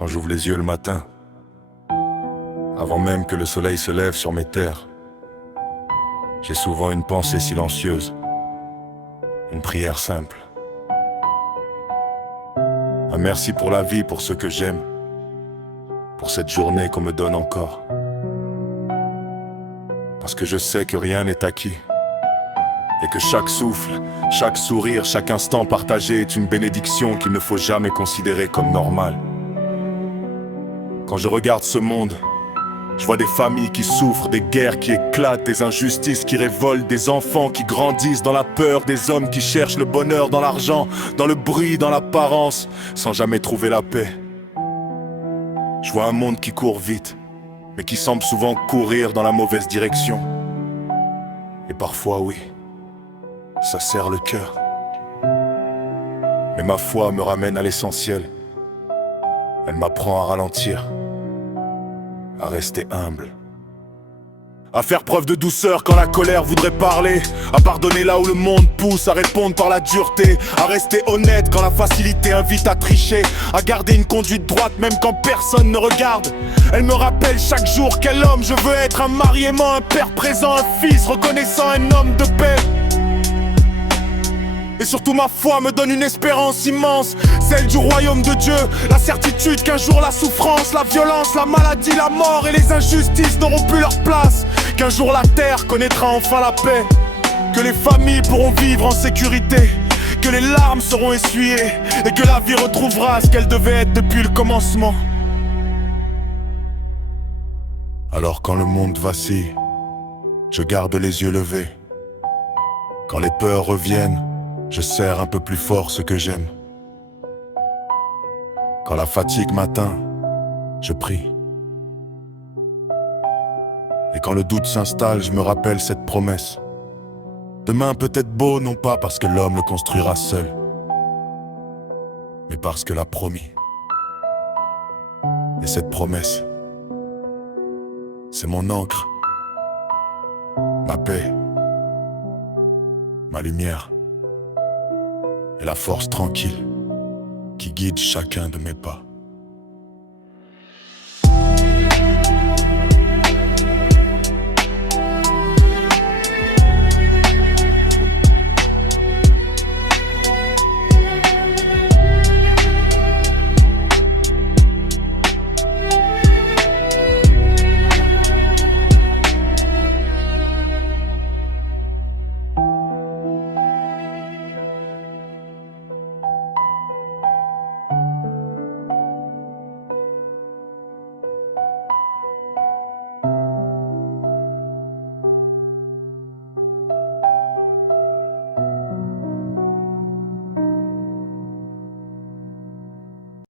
Quand j'ouvre les yeux le matin, avant même que le soleil se lève sur mes terres, j'ai souvent une pensée silencieuse, une prière simple. Un merci pour la vie, pour ce que j'aime, pour cette journée qu'on me donne encore. Parce que je sais que rien n'est acquis, et que chaque souffle, chaque sourire, chaque instant partagé est une bénédiction qu'il ne faut jamais considérer comme normale. Quand je regarde ce monde, je vois des familles qui souffrent, des guerres qui éclatent, des injustices qui révoltent, des enfants qui grandissent dans la peur, des hommes qui cherchent le bonheur dans l'argent, dans le bruit, dans l'apparence, sans jamais trouver la paix. Je vois un monde qui court vite, mais qui semble souvent courir dans la mauvaise direction. Et parfois, oui, ça serre le cœur. Mais ma foi me ramène à l'essentiel. Elle m'apprend à ralentir, à rester humble, à faire preuve de douceur quand la colère voudrait parler, à pardonner là où le monde pousse, à répondre par la dureté, à rester honnête quand la facilité invite à tricher, à garder une conduite droite même quand personne ne regarde. Elle me rappelle chaque jour quel homme je veux être, un mari aimant, un père présent, un fils reconnaissant, un homme de paix. Et surtout ma foi me donne une espérance immense, celle du royaume de Dieu, la certitude qu'un jour la souffrance, la violence, la maladie, la mort et les injustices n'auront plus leur place, qu'un jour la terre connaîtra enfin la paix, que les familles pourront vivre en sécurité, que les larmes seront essuyées et que la vie retrouvera ce qu'elle devait être depuis le commencement. Alors quand le monde vacille, je garde les yeux levés. Quand les peurs reviennent, je serre un peu plus fort ce que j'aime. Quand la fatigue m'atteint, je prie. Et quand le doute s'installe, je me rappelle cette promesse. Demain peut être beau, non pas parce que l'homme le construira seul, mais parce que l'a promis. Et cette promesse, c'est mon encre, ma paix, ma lumière et la force tranquille qui guide chacun de mes pas.